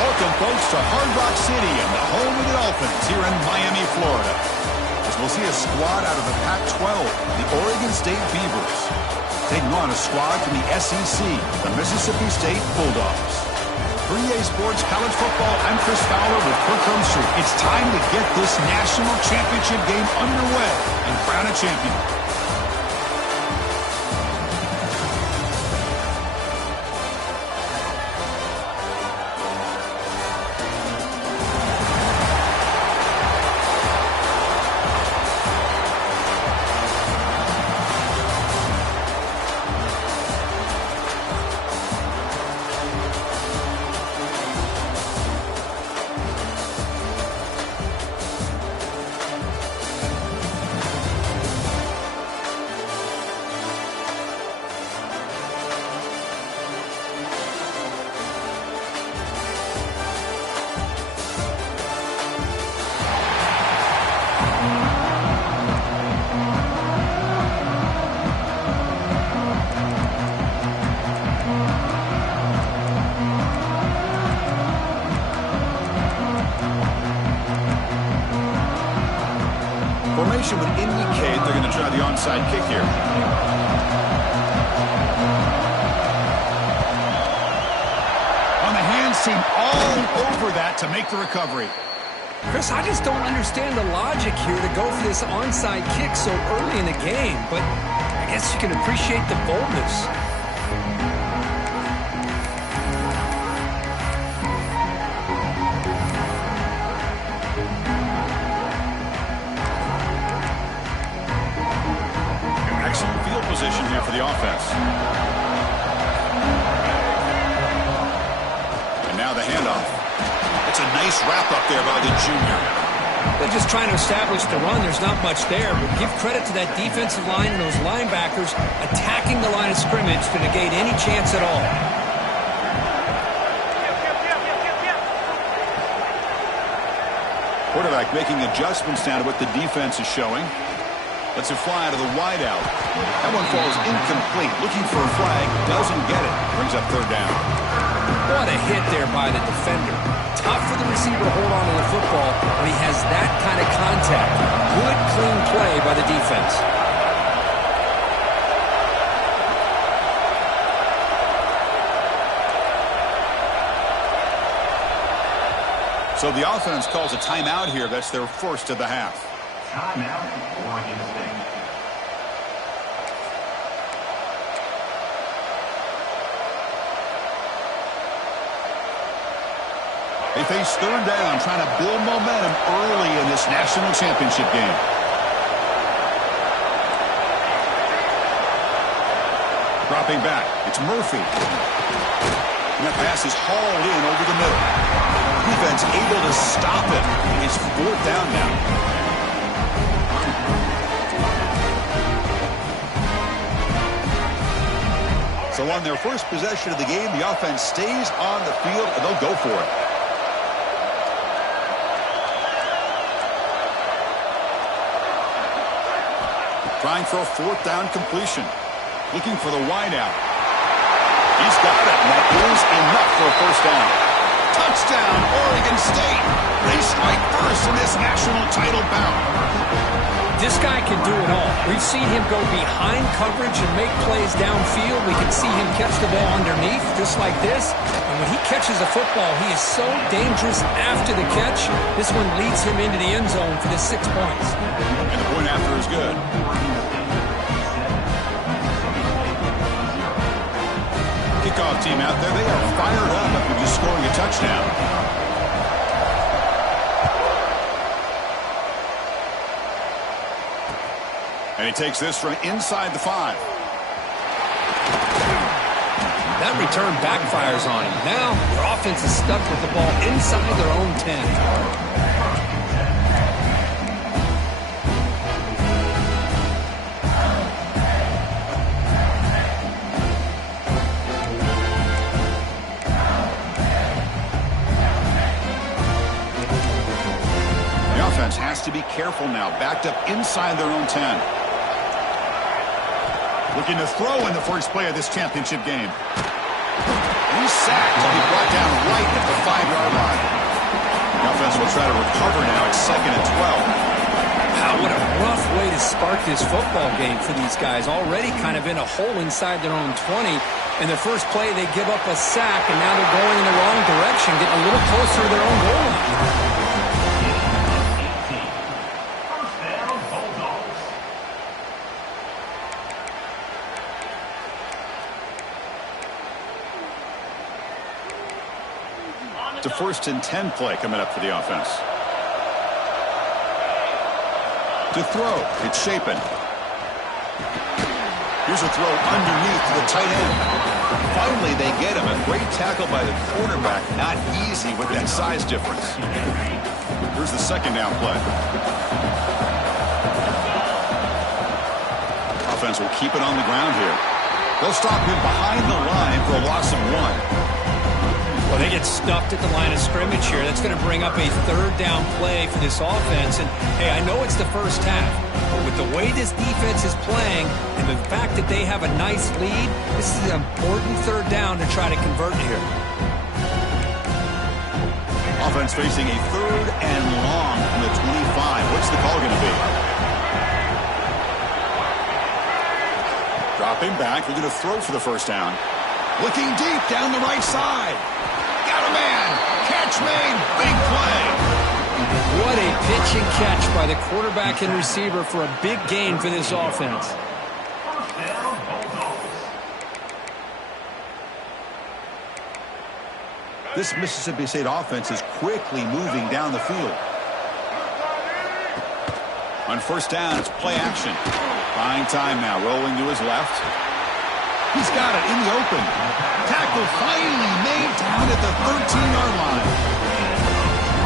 Welcome, folks, to Hard Rock City and the home of the Dolphins here in Miami, Florida. As we'll see a squad out of the Pac-12, the Oregon State Beavers, taking on a squad from the SEC, the Mississippi State Bulldogs. For EA Sports College Football, I'm Chris Fowler with Kirk Herbstreit. It's time to get this national championship game underway and crown a champion. Formation would indicate they're going to try the onside kick here. On the hands team all over that to make the recovery. Chris, I just don't understand the logic here to go for this onside kick so early in the game, but I guess you can appreciate the boldness. Position here for the offense. And now the handoff. It's a nice wrap up there by the junior. They're just trying to establish the run. There's not much there, but give credit to that defensive line and those linebackers attacking the line of scrimmage to negate any chance at all. Quarterback making adjustments now to what the defense is showing. Lets it fly out of the wideout. That one falls incomplete. Looking for a flag. Doesn't get it. Brings up third down. What a hit there by the defender. Tough for the receiver to hold on to the football when he has that kind of contact. Good, clean play by the defense. So the offense calls a timeout here. That's their first of the half. Timeout, Oregon State. They face third down, trying to build momentum early in this national championship game. Dropping back, it's Murphy. And that pass is hauled in over the middle. Defense able to stop it. It's fourth down now. So on their first possession of the game, the offense stays on the field, and they'll go for it. Trying for a fourth down completion. Looking for the wideout. He's got it, and that is enough for a first down. Touchdown, Oregon State. They strike first in this national title bout. This guy can do it all. We've seen him go behind coverage and make plays downfield. We can see him catch the ball underneath, just like this. And when he catches a football, he is so dangerous after the catch. This one leads him into the end zone for the 6 points. And the point after is good. Kickoff team out there, they are fired up after just scoring a touchdown. And he takes this from inside the 5. That return backfires on him. Now, their offense is stuck with the ball inside their own 10. The offense has to be careful now. Backed up inside their own 10. Looking to throw in the first play of this championship game. He's sacked. He'll be brought down right at the 5-yard line. second and 12. Wow, what a rough way to start this football game for these guys. Already kind of in a hole inside their own 20. In their first play, they give up a sack, and now they're going in the wrong direction, getting a little closer to their own goal line. It's a 1st and 10 play coming up for the offense. To throw, it's Shapen. Here's a throw underneath to the tight end. Finally, they get him. A great tackle by the quarterback. Not easy with that size difference. Here's the 2nd down play. Offense will keep it on the ground here. They'll stop him behind the line for a loss of 1. Well, they get stuffed at the line of scrimmage here. That's going to bring up a 3rd down play for this offense. And, hey, I know it's the first half, but with the way this defense is playing and the fact that they have a nice lead, this is an important 3rd down to try to convert here. Offense facing a 3rd and long from the 25. What's the call going to be? Dropping back. They're going to throw for the 1st down. Looking deep down the right side. Got a man. Catch made. Big play. What a pitch and catch by the quarterback and receiver for a big gain for this offense. This Mississippi State offense is quickly moving down the field. On 1st down, it's play action. Buying time now. Rolling to his left. He's got it in the open. Tackle finally made down at the 13-yard line.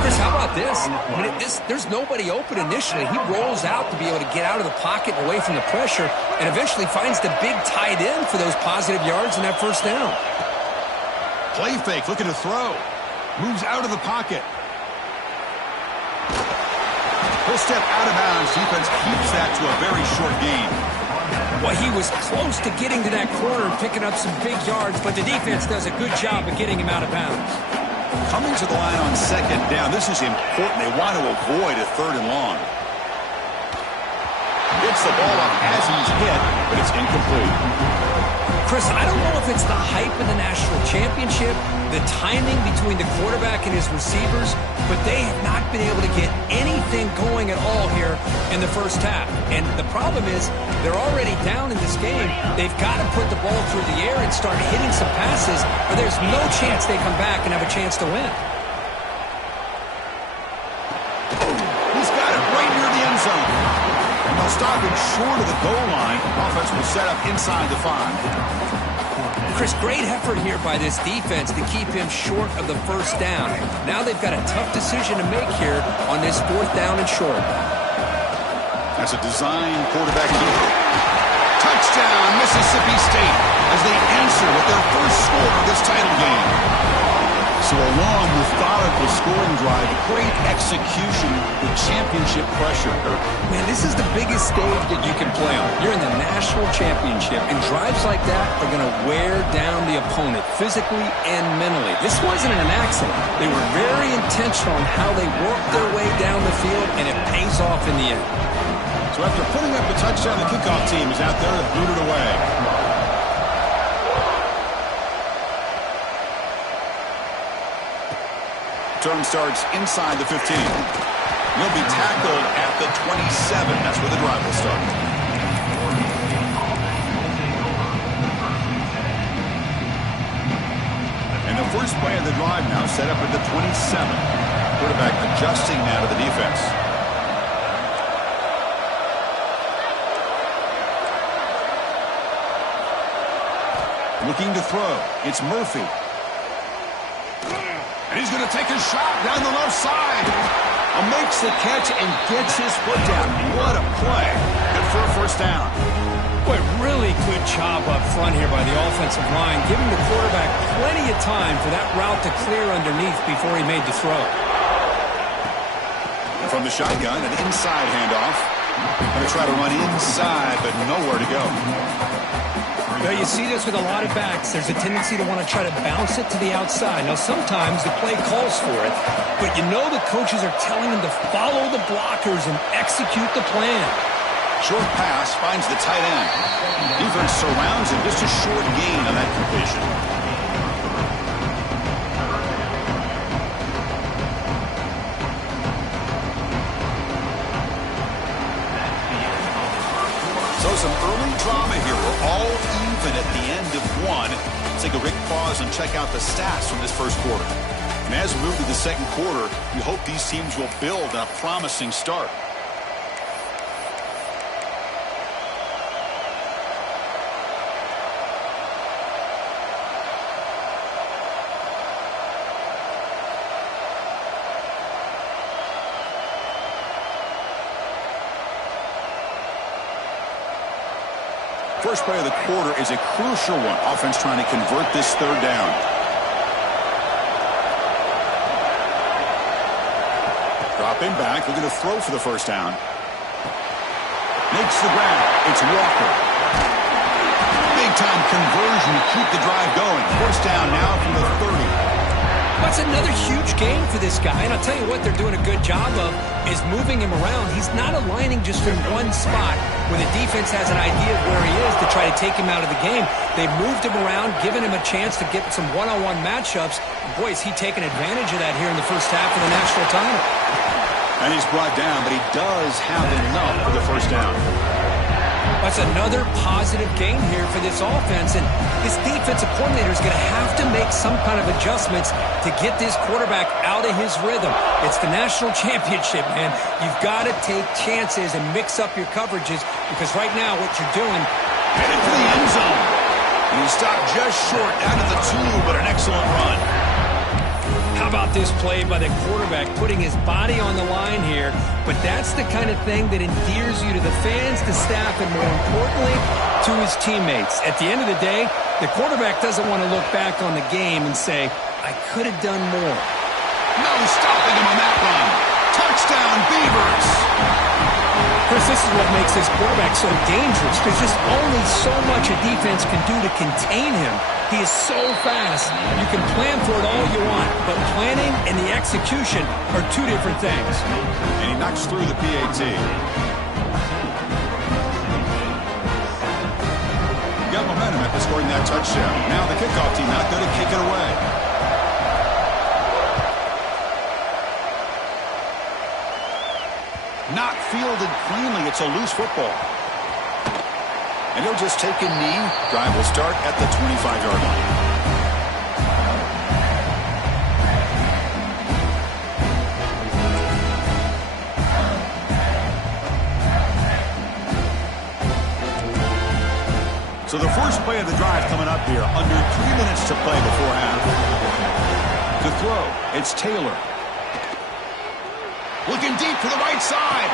Chris, how about this? I mean, there's nobody open initially. He rolls out to be able to get out of the pocket and away from the pressure and eventually finds the big tight end for those positive yards in that 1st down. Play fake, looking to throw. Moves out of the pocket. He'll step out of bounds. Defense keeps that to a very short gain. Well, he was close to getting to that corner and picking up some big yards, but the defense does a good job of getting him out of bounds. Coming to the line on 2nd down. This is important. They want to avoid a 3rd and long. Gets the ball up as he's hit, but it's incomplete. Chris, I don't know if it's the hype of the national championship, the timing between the quarterback and his receivers, but they have not been able to get anything going at all here in the 1st half. And the problem is they're already down in this game. They've got to put the ball through the air and start hitting some passes, or there's no chance they come back and have a chance to win. He's got it right near the end zone. And they'll stop him short of the goal line. Offense will set up inside the 5. Chris, great effort here by this defense to keep him short of the 1st down. Now they've got a tough decision to make here on this 4th down and short. That's a design quarterback keeper. Touchdown, Mississippi State, as they answer with their first score of this title game. So a long, methodical scoring drive, great execution with championship pressure. Man, this is the biggest stage that you can play on. You're in the national championship, and drives like that are going to wear down the opponent physically and mentally. This wasn't an accident. They were very intentional on how they worked their way down the field, and it pays off in the end. So after putting up a touchdown, the kickoff team is out there to boot it away. Turn starts inside the 15. He'll be tackled at the 27. That's where the drive will start. And the first play of the drive now set up at the 27. Quarterback adjusting now to the defense. Looking to throw. It's Murphy. And he's going to take a shot down the left side. Makes the catch and gets his foot down. What a play. Good for a 1st down. Boy, really good job up front here by the offensive line, giving the quarterback plenty of time for that route to clear underneath before he made the throw. And from the shotgun, an inside handoff. Going to try to run inside, but nowhere to go. Well, you see this with a lot of backs. There's a tendency to want to try to bounce it to the outside. Now, sometimes the play calls for it, but you know the coaches are telling them to follow the blockers and execute the plan. Short pass finds the tight end. Defense surrounds him. Just a short gain on that completion. So some early drama here. We're all even at the end of one. Let's take a quick pause and check out the stats from this first quarter. And as we move to the second quarter, we hope these teams will build on a promising start. First play of the quarter is a crucial one. Offense trying to convert this third down. Dropping back, looking to throw for the first down. Makes the grab. It's Walker. Big-time conversion to keep the drive going. First down now from the 30. That's another huge gain for this guy. And I'll tell you what they're doing a good job of is moving him around. He's not aligning just in one spot where the defense has an idea of where he is to try to take him out of the game. They've moved him around, given him a chance to get some one-on-one matchups. Boy, is he taking advantage of that here in the first half of the national title. And he's brought down, but he does have enough for the first down. That's another positive gain here for this offense, and this defensive coordinator is going to have to make some kind of adjustments to get this quarterback out of his rhythm. It's the national championship, man. You've got to take chances and mix up your coverages, because right now what you're doing... Headed for the end zone. And he stopped just short out of the 2, but an excellent run. How about this play by the quarterback, putting his body on the line here? But that's the kind of thing that endears you to the fans, the staff, and more importantly, to his teammates. At the end of the day, the quarterback doesn't want to look back on the game and say, I could have done more. No stopping him on that run. Touchdown, Beavers! Chris, this is what makes this quarterback so dangerous. There's just only so much a defense can do to contain him. He is so fast. You can plan for it all you want, but planning and the execution are two different things. And he knocks through the PAT. Got momentum after scoring that touchdown. Now the kickoff team out there to kick it away. Not fielded cleanly. It's a loose football. And he'll just take a knee. Drive will start at the 25-yard line. So the first play of the drive coming up here. Under 3 minutes to play before half. To throw, it's Taylor. Looking deep to the right side.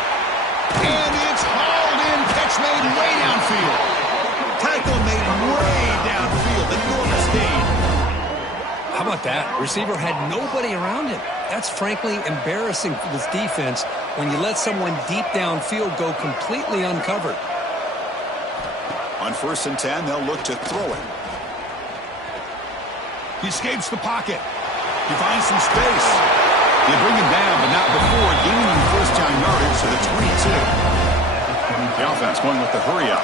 And it's hauled in. Catch made way downfield. Tackle made way downfield. Enormous gain. How about that? Receiver had nobody around him. That's frankly embarrassing for this defense when you let someone deep downfield go completely uncovered. On 1st and 10, they'll look to throw it. He escapes the pocket. He finds some space. They bring him down, but not before gaining first down yardage to the 22. The offense going with the hurry up.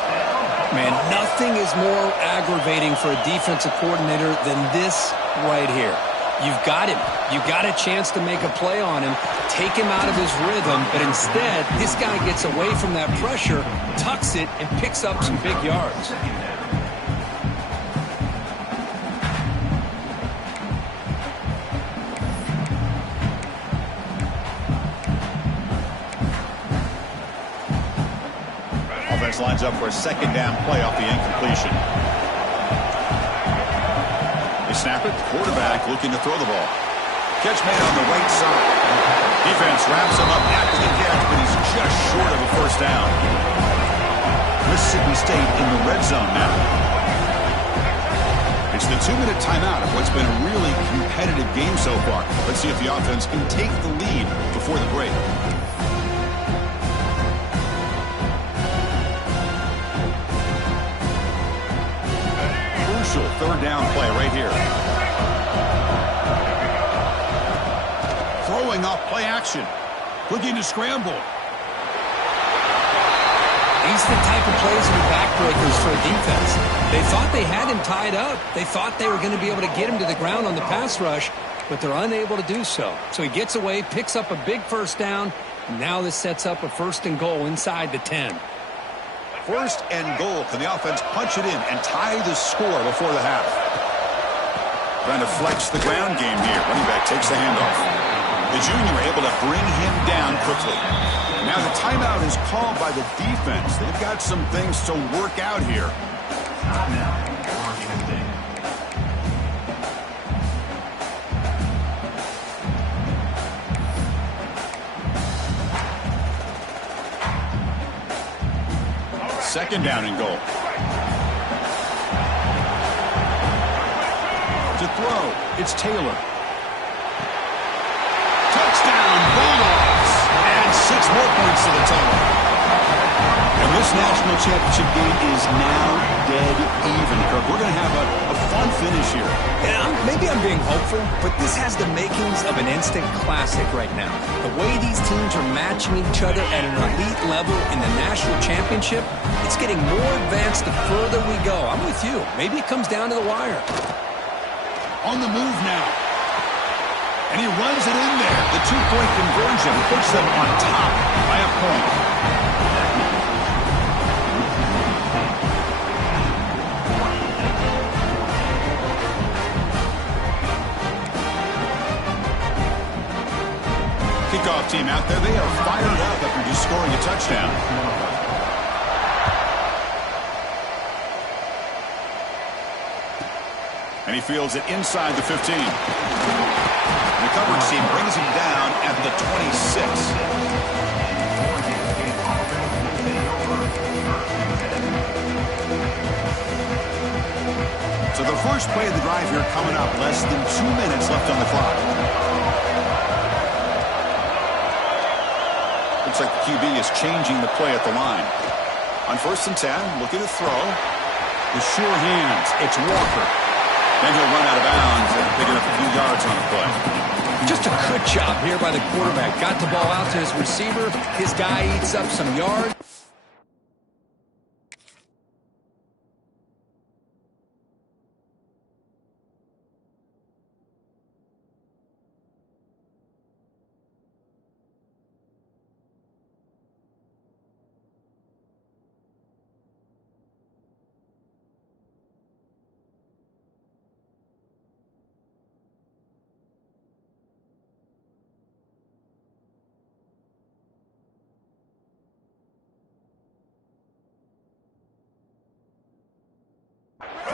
Man, nothing is more aggravating for a defensive coordinator than this right here. You've got him. You've got a chance to make a play on him, take him out of his rhythm, but instead, this guy gets away from that pressure, tucks it, and picks up some big yards. Offense lines up for a second down play off the incompletion. They snap it. Quarterback looking to throw the ball. Catch made on the right side. Defense wraps him up after the catch, but he's just short of a first down. Mississippi State in the red zone now. It's the 2-minute timeout of what's been a really competitive game so far. Let's see if the offense can take the lead before the break. crucial third down play right here. Throwing off play action. Looking to scramble. These are the type of plays that are backbreakers for a defense. They thought they had him tied up. They thought they were going to be able to get him to the ground on the pass rush, but they're unable to do so. So he gets away, picks up a big first down, and now this sets up a 1st and goal inside the 10. 1st and goal. Can the offense punch it in and tie the score before the half? Trying to flex the ground game here. Running back takes the handoff. The junior able to bring him down quickly. Now the timeout is called by the defense. They've got some things to work out here. Second down and goal. To throw, it's Taylor. Touchdown, Bulldogs. And 6 more points to the total. And this national championship game is now dead even, Kirk. We're going to have a fun finish here. Yeah, maybe I'm being hopeful, but this has the makings of an instant classic right now. The way these teams are matching each other at an elite level in the national championship, it's getting more advanced the further we go. I'm with you. Maybe it comes down to the wire. On the move now. And he runs it in there. The 2-point conversion puts them on top by a point. Kickoff team out there. They are fired up after just scoring a touchdown. And he fields it inside the 15. The coverage team brings him down at the 26. So the first play of the drive here coming up. Less than 2 minutes left on the clock. Looks like the QB is changing the play at the line. On 1st and 10, looking to throw. The sure hands. It's Walker. Then he'll run out of bounds and pick up a few yards on the play. Just a good job here by the quarterback. Got the ball out to his receiver. His guy eats up some yards.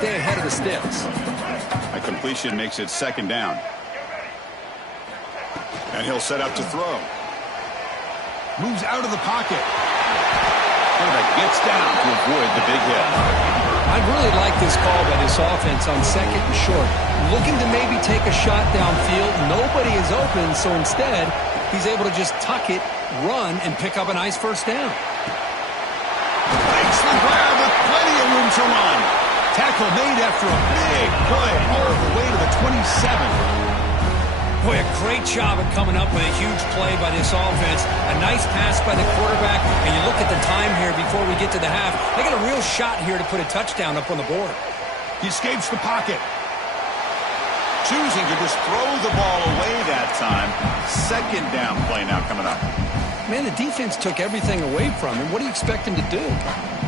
Stay ahead of the sticks. A completion makes it 2nd down. And he'll set up to throw. Moves out of the pocket. Quarterback gets down to avoid the big hit. I really like this call by this offense on 2nd and short. Looking to maybe take a shot downfield. Nobody is open, so instead, he's able to just tuck it, run, and pick up a nice 1st down. Makes the grab with plenty of room to run. Tackle made after a big play all the way to the 27. Boy, a great job at coming up with a huge play by this offense. A nice pass by the quarterback, and you look at the time here before we get to the half. They got a real shot here to put a touchdown up on the board. He escapes the pocket. Choosing to just throw the ball away that time. 2nd down play now coming up. Man, the defense took everything away from him. What do you expect him to do?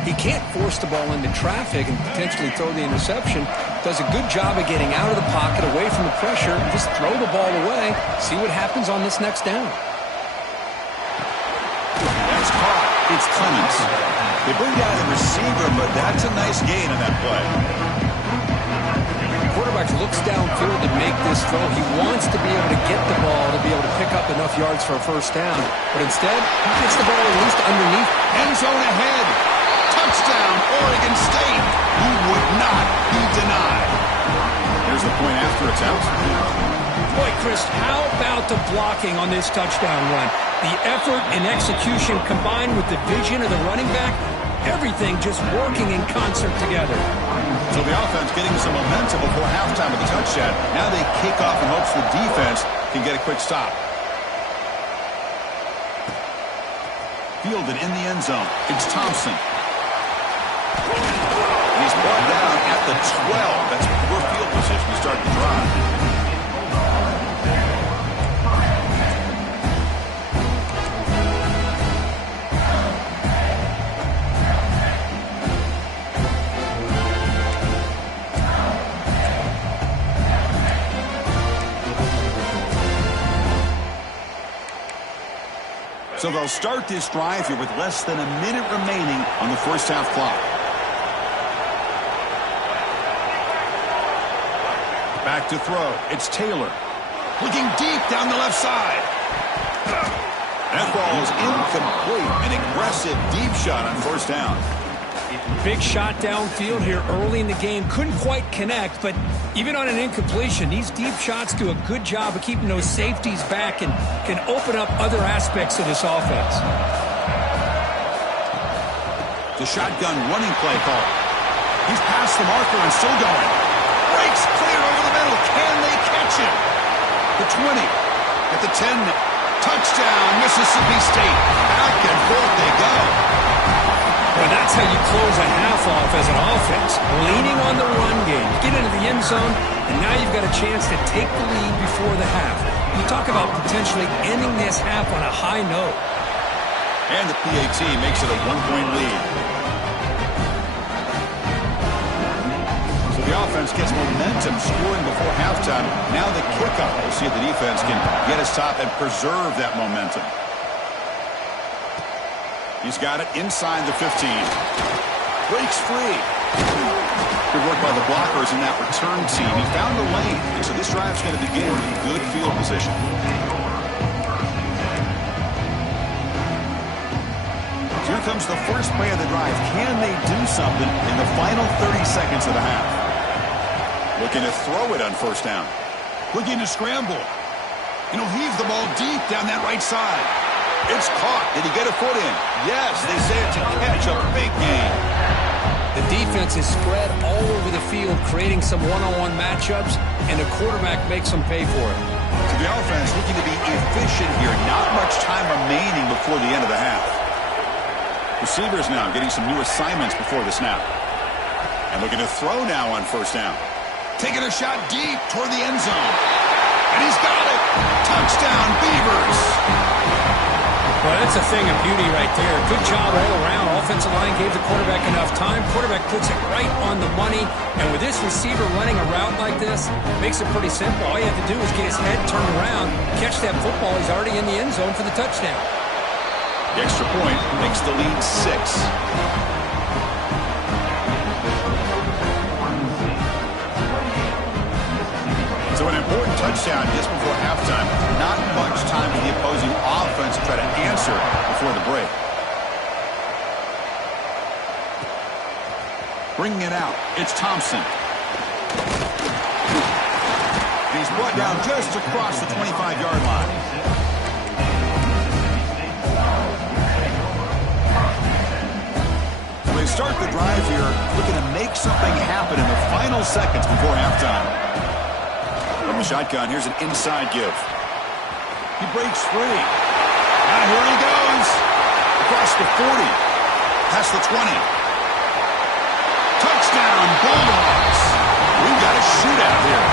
He can't force the ball into traffic and potentially throw the interception. Does a good job of getting out of the pocket, away from the pressure, and just throw the ball away. See what happens on this next down. That's caught. It's Clements. They bring down the receiver, but that's a nice gain on that play. The quarterback looks downfield to make this throw. He wants to be able to get the ball to be able to pick up enough yards for a 1st down. But instead, he gets the ball at least underneath. End zone ahead. Touchdown, Oregon State. He would not be denied. Here's the point after attempt. Boy, Chris, how about the blocking on this touchdown run? The effort and execution combined with the vision of the running back, Everything just working in concert together. So the offense getting some momentum before halftime with the touchdown. Now they kick off in hopes the defense can get a quick stop. Fielded in the end zone. It's Thompson. He's brought down at the 12. That's poor field position to start the drive. So they'll start this drive here with less than a minute remaining on the first half clock. Back to throw. It's Taylor. Looking deep down the left side. That ball is incomplete. An aggressive deep shot on first down. Big shot downfield here early in the game. Couldn't quite connect, but even on an incompletion, these deep shots do a good job of keeping those safeties back and can open up other aspects of this offense. The shotgun running play call. He's past the marker and still going. Breaks clear over the middle. Can they catch him? The 20. At the 10. Touchdown, Mississippi State. Back and forth they go. Well, that's how you close a half off as an offense. Leaning on the run game. Get into the end zone, and now you've got a chance to take the lead before the half. You talk about potentially ending this half on a high note. And the PAT makes it a 1-point lead. So the offense gets momentum scoring before halftime. Now the kickoff. We'll see if the defense can get a stop and preserve that momentum. He's got it inside the 15. Breaks free. Good work by the blockers in that return team. He found the lane, and so this drive's going to begin in good field position. So here comes the first play of the drive. Can they do something in the final 30 seconds of the half? Looking to throw it on first down. Looking to scramble. And he'll heave the ball deep down that right side. It's caught. Did he get a foot in? Yes, they say it's a catch, a big gain. The defense is spread all over the field, creating some one-on-one matchups, and the quarterback makes them pay for it. So the offense looking to be efficient here. Not much time remaining before the end of the half. Receivers now getting some new assignments before the snap. And looking to throw now on first down. Taking a shot deep toward the end zone. And he's got it. Touchdown, Beavers. Well, that's a thing of beauty right there. Good job all around. Offensive line gave the quarterback enough time. Quarterback puts it right on the money. And with this receiver running a route like this, makes it pretty simple. All you have to do is get his head turned around, catch that football. He's already in the end zone for the touchdown. The extra point makes the lead 6. So an important touchdown just before halftime. Not much time for the opposing offense to try to answer before the break. Bringing it out, it's Thompson. And he's brought down just across the 25-yard line. So they start the drive here, looking to make something happen in the final seconds before halftime. From the shotgun, here's an inside give. He breaks free. Now here he goes. Across the 40. Past the 20. Touchdown, Bulldogs. We've got a shootout here.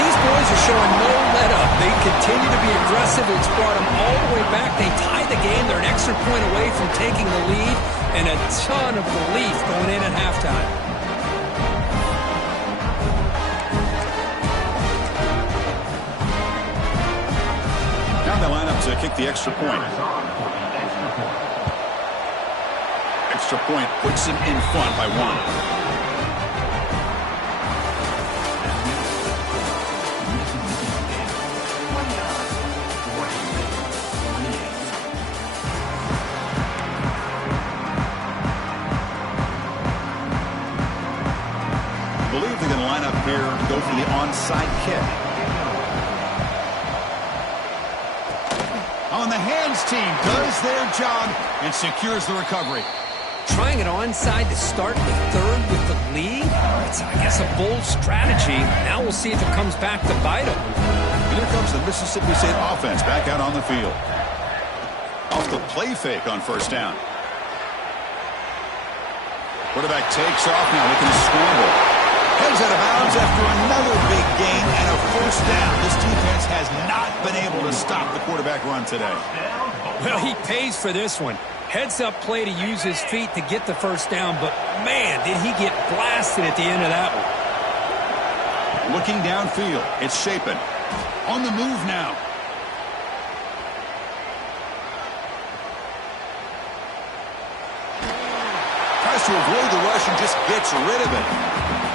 These boys are showing no let-up. They continue to be aggressive. It's brought them all the way back. They tie the game. They're an extra point away from taking the lead. And a ton of relief going in at halftime. They line up to kick the extra point. Extra point puts him in front by 1. I believe they're going to line up here to go for the onside kick. On the hands team does their job and secures the recovery. Trying it onside to start the third with the lead? It's, I guess, a bold strategy. Now we'll see if it comes back to bite them. Here comes the Mississippi State offense back out on the field. Off the play fake on first down. Quarterback takes off now, looking to scramble. Heads out of bounds after another big gain and a first down. This defense has not been able to stop the quarterback run today. Well, he pays for this one. Heads-up play to use his feet to get the first down, but, man, did he get blasted at the end of that one. Looking downfield, it's Shapen. On the move now. Tries to avoid the rush and just gets rid of it.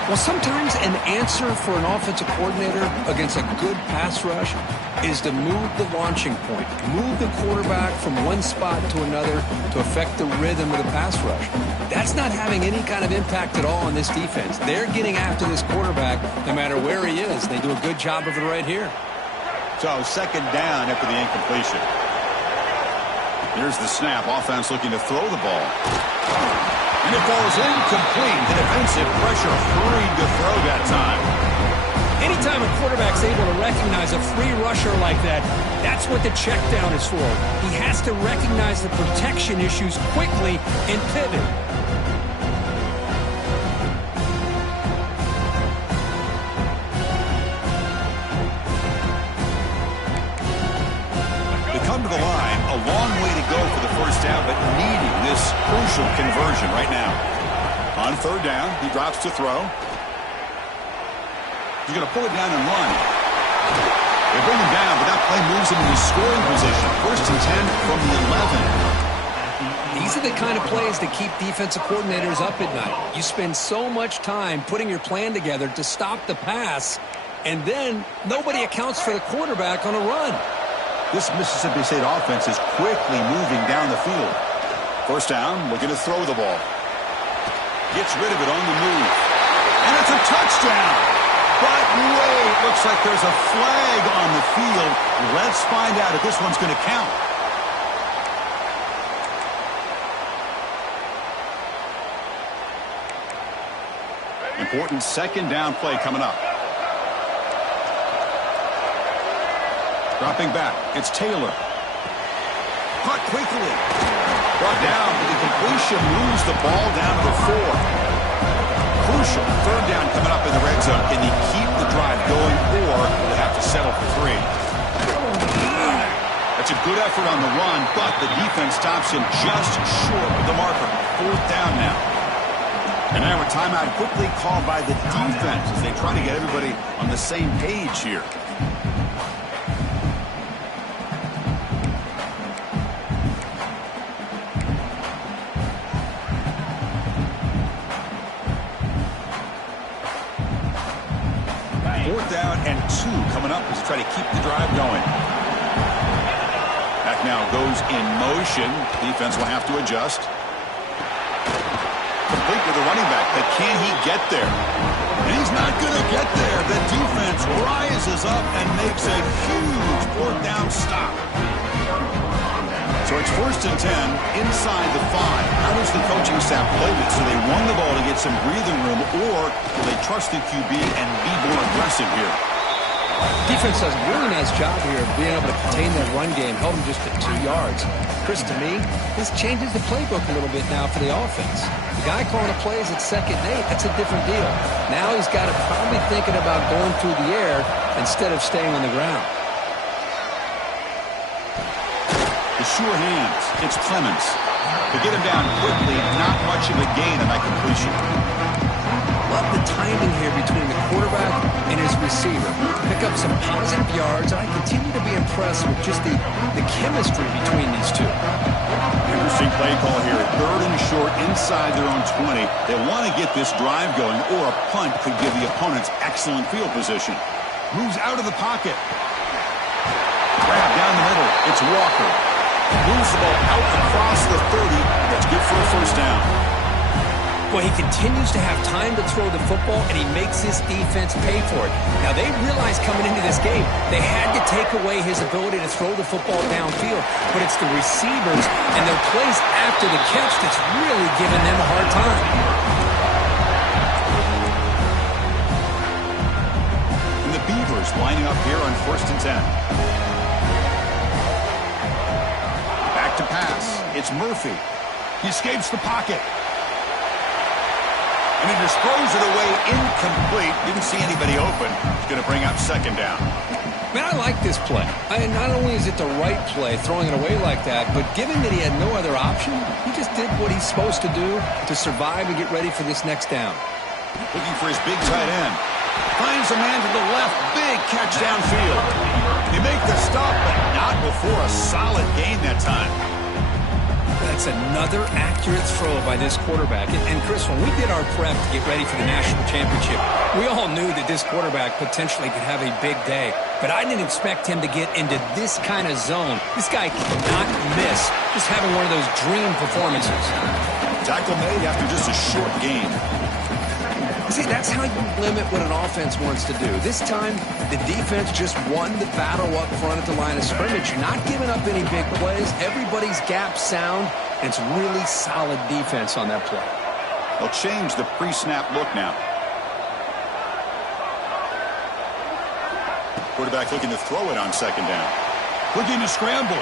Well, sometimes an answer for an offensive coordinator against a good pass rush is to move the launching point, move the quarterback from one spot to another to affect the rhythm of the pass rush. That's not having any kind of impact at all on this defense. They're getting after this quarterback no matter where he is. They do a good job of it right here. So second down after the incompletion. Here's the snap. Offense looking to throw the ball. And it falls incomplete. The defensive pressure hurried to throw that time. Anytime a quarterback's able to recognize a free rusher like that, that's what the check down is for. He has to recognize the protection issues quickly and pivot. They come to the line, a long way to go for the first down, but needing this crucial conversion right now. On third down, he drops to throw. He's going to pull it down and run. They bring him down, but that play moves him into scoring position. First and 10 from the 11. These are the kind of plays that keep defensive coordinators up at night. You spend so much time putting your plan together to stop the pass, and then nobody accounts for the quarterback on a run. This Mississippi State offense is quickly moving down the field. First down, looking to throw the ball. Gets rid of it on the move. And it's a touchdown. But wait, looks like there's a flag on the field. Let's find out if this one's going to count. Important second down play coming up. Dropping back, it's Taylor. Caught quickly. Brought down, but the completion moves the ball down to the 4. Crucial third down coming up in the red zone. Can he keep the drive going, or will they have to settle for 3? That's a good effort on the run, but the defense stops him just short of the marker. Fourth down now. And now a timeout quickly called by the defense as they try to get everybody on the same page here. Fourth down and 2 coming up as they try to keep the drive going. Back now goes in motion. Defense will have to adjust. Complete with the running back, but can he get there? He's not going to get there. The defense rises up and makes a huge fourth down stop. So it's first and 10 inside the 5. How does the coaching staff play this? So they run the ball to get some breathing room, or do they trust the QB and be more aggressive here? Defense does a really nice job here of being able to contain that run game, held them just at 2 yards. Chris, to me, this changes the playbook a little bit now for the offense. The guy calling the plays at 2nd and 8, that's a different deal. Now he's got to probably thinking about going through the air instead of staying on the ground. The sure hands. It's Clemens. To get him down quickly, not much of a gain on that completion. Love the timing here between the quarterback and his receiver. Pick up some positive yards, and I continue to be impressed with just the chemistry between these two. Interesting play call here. Third and short inside their own 20. They want to get this drive going, or a punt could give the opponents excellent field position. Moves out of the pocket. Grab down the middle. It's Walker. Moves the ball out across the 30. That's good for a first down. Well, he continues to have time to throw the football, and he makes his defense pay for it. Now, they realized coming into this game they had to take away his ability to throw the football downfield, but it's the receivers and their plays after the catch that's really giving them a hard time. And the Beavers lining up here on 1st and 10. Back to pass. It's Murphy. He escapes the pocket. And he just throws it away incomplete. Didn't see anybody open. He's going to bring up 2nd down. Man, I like this play. Not only is it the right play, throwing it away like that, but given that he had no other option, he just did what he's supposed to do to survive and get ready for this next down. Looking for his big tight end. Finds a man to the left. Big catch downfield. They make the stop, but not before a solid gain that time. That's another accurate throw by this quarterback. And Chris, when we did our prep to get ready for the national championship, we all knew that this quarterback potentially could have a big day. But I didn't expect him to get into this kind of zone. This guy cannot miss. Just having one of those dream performances. Tackle made after just a short gain. See, that's how you limit what an offense wants to do. This time, the defense just won the battle up front at the line of scrimmage, not giving up any big plays. Everybody's gap sound, and it's really solid defense on that play. They'll change the pre-snap look now. Quarterback looking to throw it on 2nd down. Looking to scramble.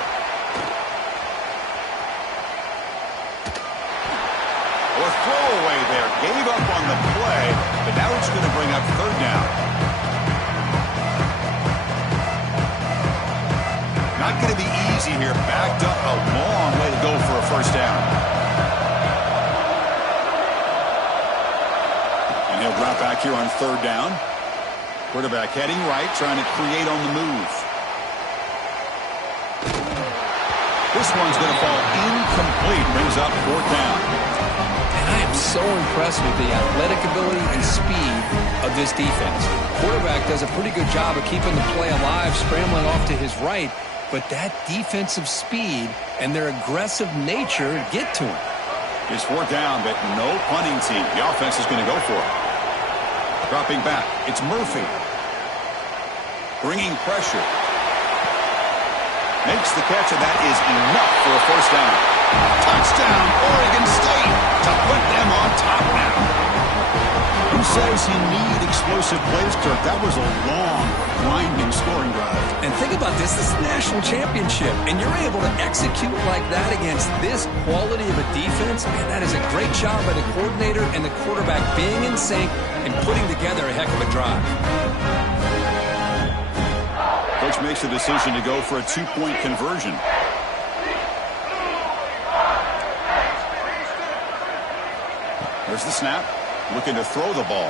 A throwaway there. Gave up on the play, but now it's going to bring up 3rd down. Not going to be easy here. Backed up a long way to go for a 1st down. And he'll drop back here on 3rd down. Quarterback heading right, trying to create on the move. This one's going to fall incomplete. Brings up 4th down. I am so impressed with the athletic ability and speed of this defense. Quarterback does a pretty good job of keeping the play alive, scrambling off to his right, but that defensive speed and their aggressive nature get to him. It's 4th down, but no punting team. The offense is going to go for it. Dropping back, it's Murphy. Bringing pressure. Makes the catch, and that is enough for a 1st down. Touchdown, Oregon State, to put them on top now. Who says he needed explosive plays, Kirk? That was a long, grinding scoring drive. And think about this. This is the national championship, and you're able to execute like that against this quality of a defense. Man, that is a great job by the coordinator and the quarterback being in sync and putting together a heck of a drive. Coach makes the decision to go for a 2-point conversion. There's the snap. Looking to throw the ball.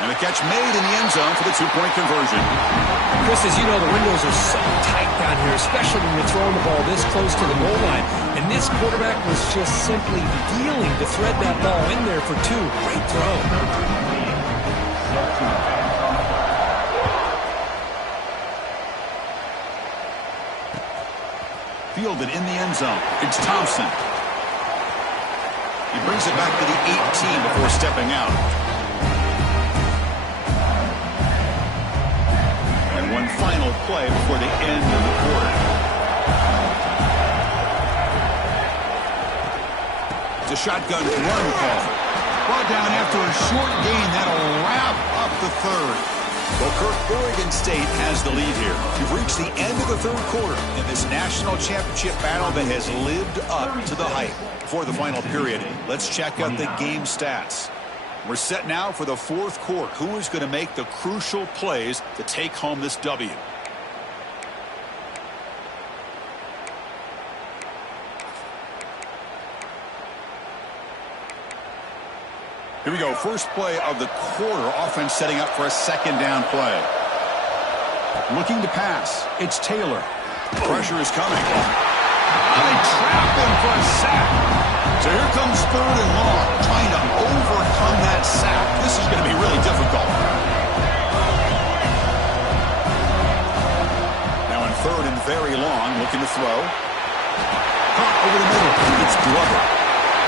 And a catch made in the end zone for the 2-point conversion. Chris, as you know, the windows are so tight down here, especially when you're throwing the ball this close to the goal line. And this quarterback was just simply dealing to thread that ball in there for 2. Great throw. Fielded in the end zone. It's Thompson. He brings it back to the 18 before stepping out. And one final play before the end of the quarter. It's a shotgun run call. Brought down after a short gain. That'll wrap up the 3rd. Well, Kirk, Oregon State has the lead here. You've reached the end of the 3rd quarter in this national championship battle that has lived up to the hype. Before the final period, let's check out the game stats. We're set now for the 4th quarter. Who is going to make the crucial plays to take home this W? Here we go. First play of the quarter. Offense setting up for a 2nd down play. Looking to pass. It's Taylor. Pressure is coming. They trap him for a sack. So here comes 3rd and long. Trying to overcome that sack. This is going to be really difficult. Now in 3rd and very long. Looking to throw. Caught over the middle. It's Glover.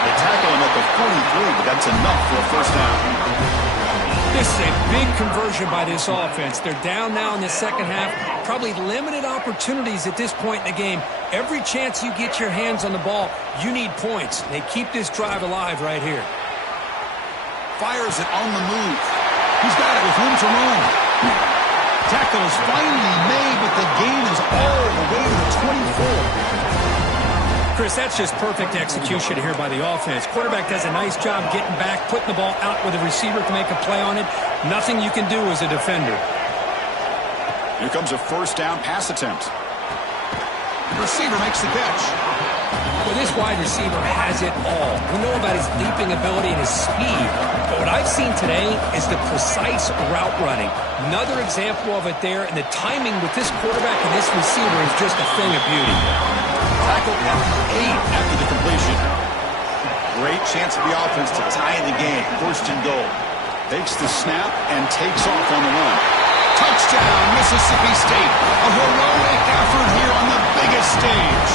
They tackle him at the 43, but that's enough for a first down. This is a big conversion by this offense. They're down now in the second half. Probably limited opportunities at this point in the game. Every chance you get your hands on the ball, you need points. They keep this drive alive right here. Fires it on the move. He's got it with room to run. Tackle is finally made, but the gain is all the way to the 24. Chris, that's just perfect execution here by the offense. Quarterback does a nice job getting back, putting the ball out with a receiver to make a play on it. Nothing you can do as a defender. Here comes a first down pass attempt. The receiver makes the catch. Well, this wide receiver has it all. We know about his leaping ability and his speed, but what I've seen today is the precise route running. Another example of it there, and the timing with this quarterback and this receiver is just a thing of beauty. Tackle at the 8 after the completion. Great chance for the offense to tie the game. First and goal. Takes the snap and takes off on the run. Touchdown, Mississippi State. A heroic effort here on the biggest stage.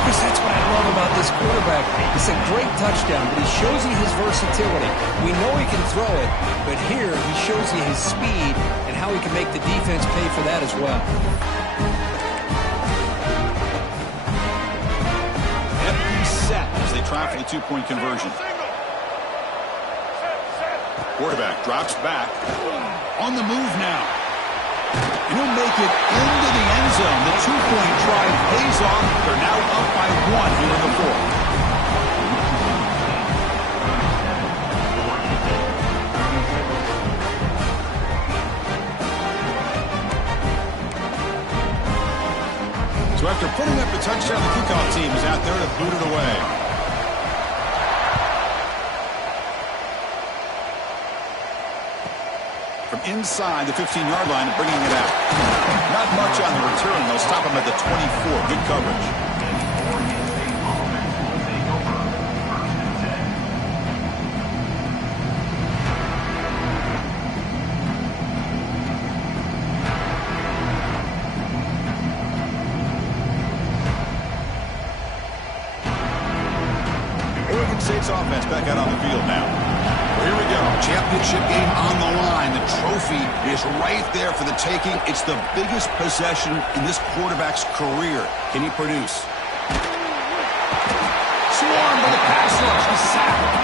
Chris, that's what I love about this quarterback. It's a great touchdown, but he shows you his versatility. We know he can throw it, but here he shows you his speed and how he can make the defense pay for that as well. Empty set as they try for the two-point conversion. Quarterback drops back. On the move now. And he'll make it into the end zone. The two-point try pays off. They're now up by 1 here in the fourth. So after putting up the touchdown, the kickoff team is out there to boot it away. From inside the 15-yard line, bringing it out. Not much on the return. They'll stop him at the 24. Good coverage. Oregon State's offense back out on the field now. Here we go. Championship game on the line. The trophy is right there for the taking. It's the biggest possession in this quarterback's career. Can he produce? Swarmed by the pass rush. He's sacked.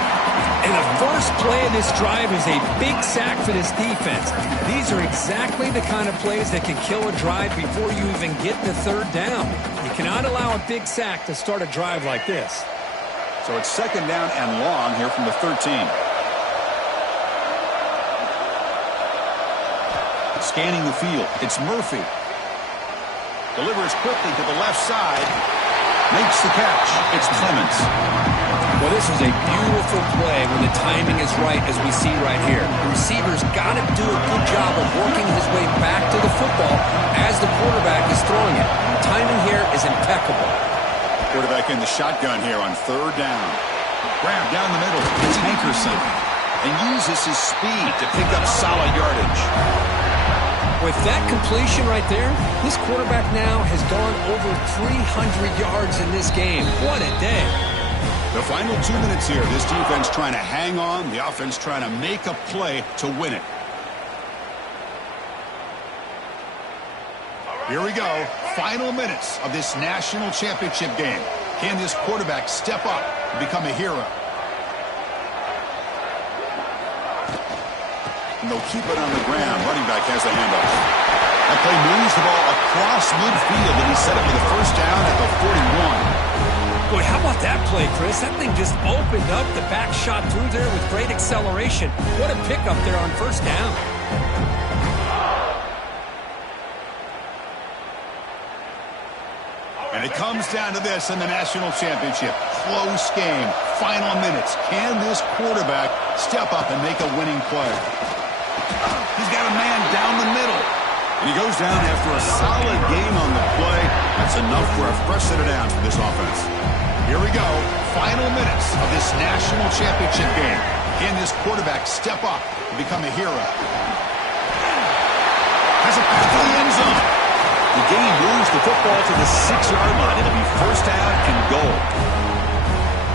And the first play of this drive is a big sack for this defense. These are exactly the kind of plays that can kill a drive before you even get the third down. You cannot allow a big sack to start a drive like this. So it's second down and long here from the 13. Scanning the field. It's Murphy. Delivers quickly to the left side. Makes the catch. It's Clemens. Well, this is a beautiful play when the timing is right, as we see right here. The receiver's got to do a good job of working his way back to the football as the quarterback is throwing it. Timing here is impeccable. Quarterback in the shotgun here on third down. Grab down the middle. It's Hankerson. And uses his speed to pick up solid yardage. With that completion right there, this quarterback now has gone over 300 yards in this game. What a day. The final 2 minutes here. This defense trying to hang on. The offense trying to make a play to win it. Here we go. Final minutes of this national championship game. Can this quarterback step up and become a hero? And they'll keep it on the ground. Running back has the handoff. That play moves the ball across midfield, and he's set up for the first down at the 41. Boy, how about that play, Chris? That thing just opened up. The back shot through there with great acceleration. What a pickup there on first down. And it comes down to this in the national championship. Close game. Final minutes. Can this quarterback step up and make a winning play? He's got a man down the middle. And he goes down after a solid gain on the play. That's enough for a fresh set of downs for this offense. Here we go. Final minutes of this national championship game. Can this quarterback step up and become a hero? Has a pass to the end zone. The game moves the football to the 6-yard line. It'll be first down and goal.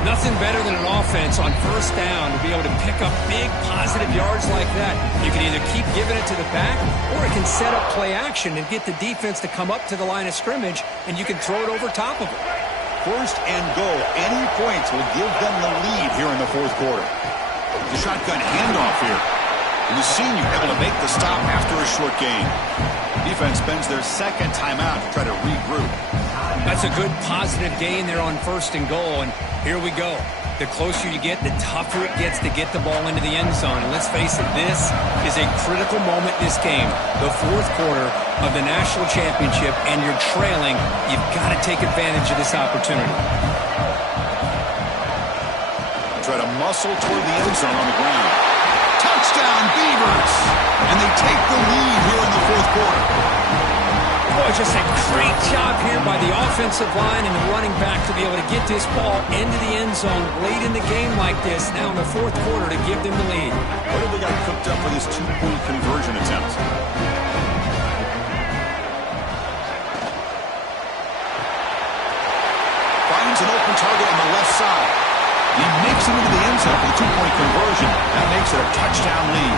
Nothing better than an offense on first down to be able to pick up big positive yards like that. You can either keep giving it to the back, or it can set up play action and get the defense to come up to the line of scrimmage, and you can throw it over top of it. First and goal. Any points will give them the lead here in the fourth quarter. The shotgun handoff here. And the senior able to make the stop after a short gain. Defense spends their second timeout to try to regroup. That's a good positive gain there on first and goal, and here we go. The closer you get, the tougher it gets to get the ball into the end zone. And let's face it, this is a critical moment in this game. The fourth quarter of the national championship, and you're trailing. You've got to take advantage of this opportunity. Try to muscle toward the end zone on the ground. Touchdown, Beavers! And they take the lead here in the fourth quarter. Boy, just a great job here by the offensive line and the running back to be able to get this ball into the end zone late in the game like this, now in the fourth quarter, to give them the lead. What have they got cooked up for this two-point conversion attempt? Finds an open target on the left side. He makes it into the end zone for the two-point conversion. That makes it a touchdown lead.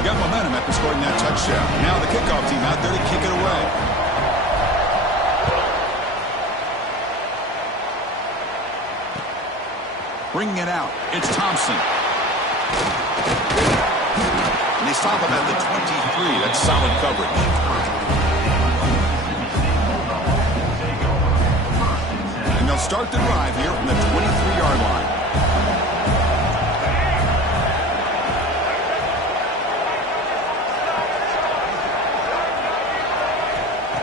Got momentum after scoring that touchdown. Now the kickoff team out there to kick it away. Bringing it out, it's Thompson. And they stop him at the 23. That's solid coverage. And they'll start the drive here from the 23-yard line.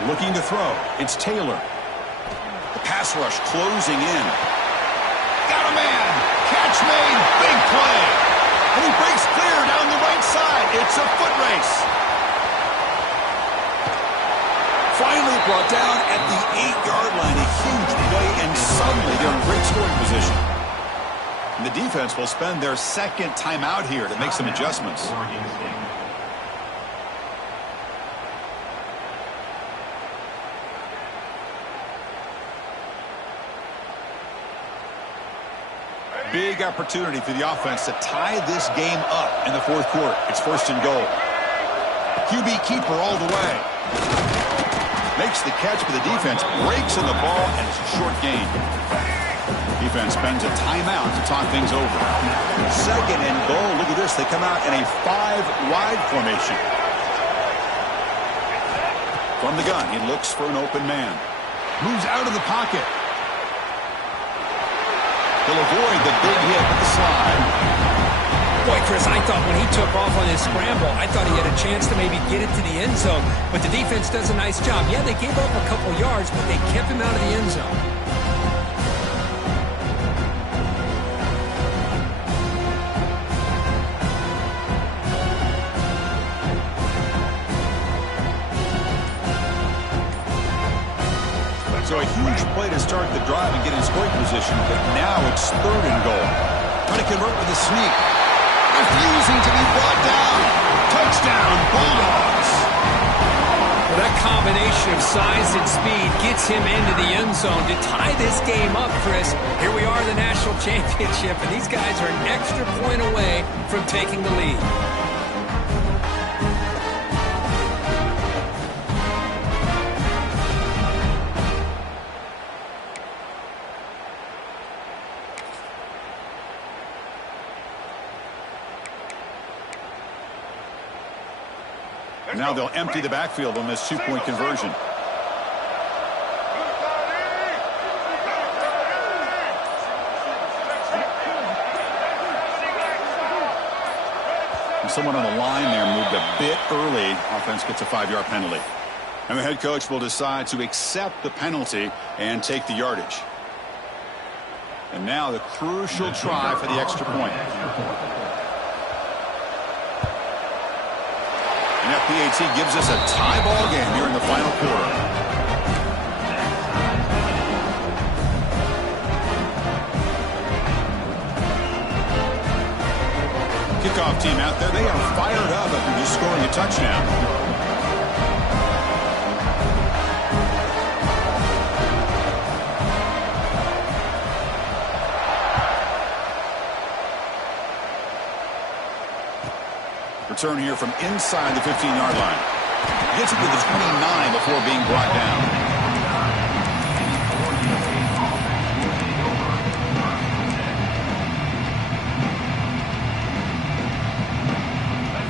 Looking to throw. It's Taylor. The pass rush closing in. Got a man. Catch made. Big play. And he breaks clear down the right side. It's a foot race. Finally brought down at the 8-yard line. A huge play, and suddenly they're in great scoring position. And the defense will spend their second timeout here to make some adjustments. Big opportunity for the offense to tie this game up in the fourth quarter. It's first and goal. QB keeper all the way. Makes the catch, but the defense breaks in the ball, and it's a short gain. Defense spends a timeout to talk things over. Second and goal. Look at this. They come out in a 5-wide formation. From the gun, he looks for an open man. Moves out of the pocket. He'll avoid the big hit with the slide. Boy, Chris, I thought when he took off on his scramble, I thought he had a chance to maybe get it to the end zone. But the defense does a nice job. Yeah, they gave up a couple yards, but they kept him out of the end zone. So a huge play to start the drive and get in scoring position, but now it's third and goal. Trying to convert with a sneak. Refusing to be brought down. Touchdown, Bulldogs. Well, that combination of size and speed gets him into the end zone to tie this game up, Chris. Here we are in the national championship, and these guys are an extra point away from taking the lead. Now they'll empty the backfield on this two-point conversion. And someone on the line there moved a bit early. Offense gets a 5-yard penalty. And the head coach will decide to accept the penalty and take the yardage. And now the crucial try for the extra point. And FPAT gives us a tie ball game here in the final quarter. Kickoff team out there, they are fired up after just scoring a touchdown. Return here from inside the 15-yard line. Gets it to the 29 before being brought down.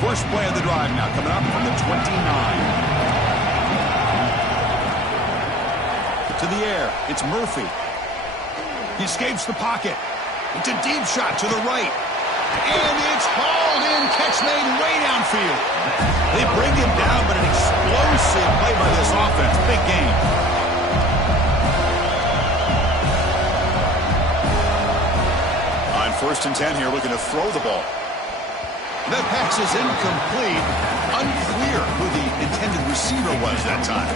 First play of the drive now coming up from the 29. To the air, it's Murphy. He escapes the pocket. It's a deep shot to the right. And it's hauled in, catch made way downfield. They bring him down, but an explosive play by this offense. Big game. On 1st and 10 here, looking to throw the ball. That pass is incomplete. Unclear who the intended receiver was that time.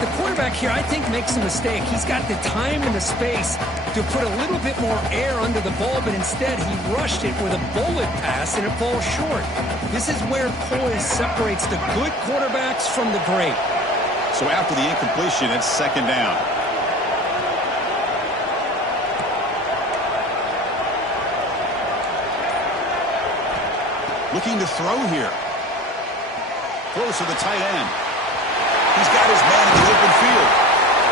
The quarterback here, I think, makes a mistake. He's got the time and the space to put a little bit more air under the ball, but instead he rushed it with a bullet pass, and it falls short. This is where poise separates the good quarterbacks from the great. So after the incompletion, it's 2nd down. Looking to throw here. Throws to the tight end. He's got his man in the open field.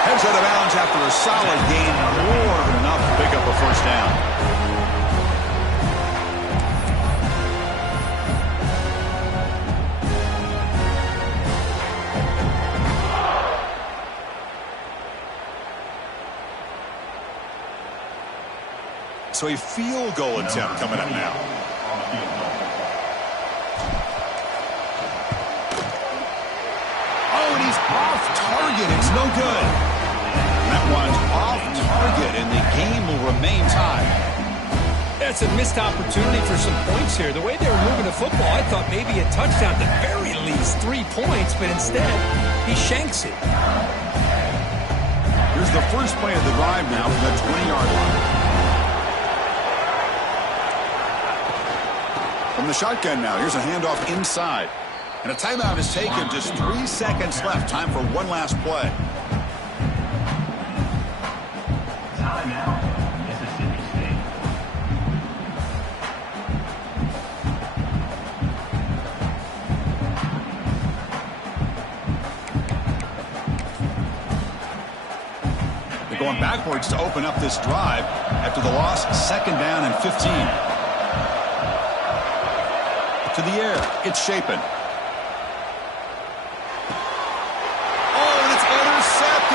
Heads out of bounds after a solid gain. More than enough to pick up a 1st down. So a field goal attempt coming up now. Off target, it's no good. That one's off target, and the game will remain tied. That's a missed opportunity for some points here. The way they were moving the football, I thought maybe a touchdown, at the very least 3 points, but instead, he shanks it. Here's the first play of the drive now from the 20-yard line. From the shotgun now, here's a handoff inside. And a timeout is taken. Just 3 seconds left. Time for one last play. Timeout, Mississippi State. They're going backwards to open up this drive after the loss. 2nd down and 15. To the air, it's Shapen.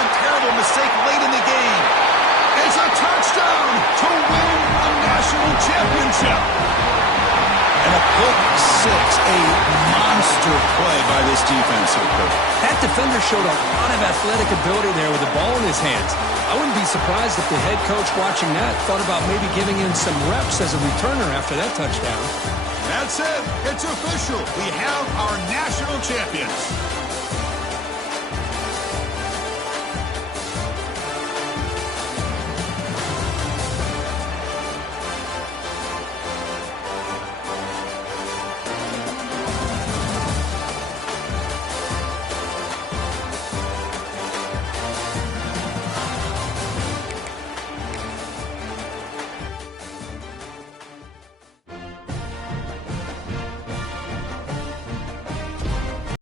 Terrible mistake late in the game. It's a touchdown to win a national championship. And a pick 6, a monster play by this defense. That defender showed a lot of athletic ability there with the ball in his hands. I wouldn't be surprised if the head coach watching that thought about maybe giving him some reps as a returner after that touchdown. That's it. It's official. We have our national champions.